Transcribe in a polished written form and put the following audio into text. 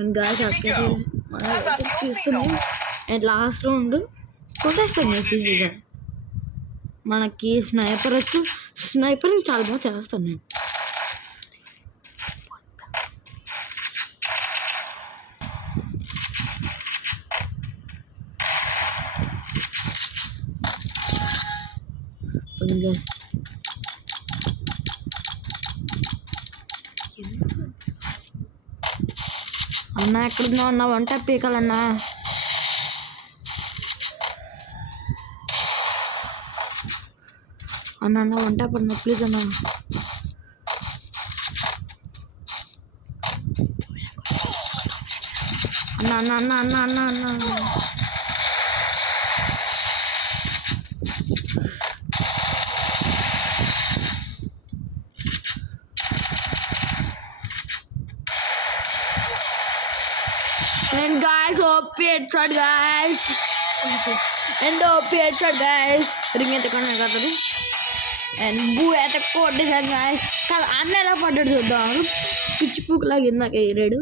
And guys అక్కడ మనమైతే తీస్తున్నాం. అండ్ లాస్ట్ రౌండ్ కొట్టేస్తాం ఈజీగా. మనకి స్నైపర్ వచ్చు. స్నైపర్ని చాలా బాగా చేస్తాను నేను. అన్నా ఎక్కడున్నావు అన్న? వంట పీకాలన్నా. అన్న వంట పడిన ప్లీజ్ అన్న. అన్న అన్న అన్న అన్న అన్న అన్న అన్న And guys, OP headshot guys. And OP headshot guys. Ring అయితే కొన్నా కదా. And boo అయితే కొట్టేసాను guys. కాదు అన్న ఎలా పడ్డాడు చూద్దాం. పిచ్చి పూకులాగా ఇందాక వేయలేడు.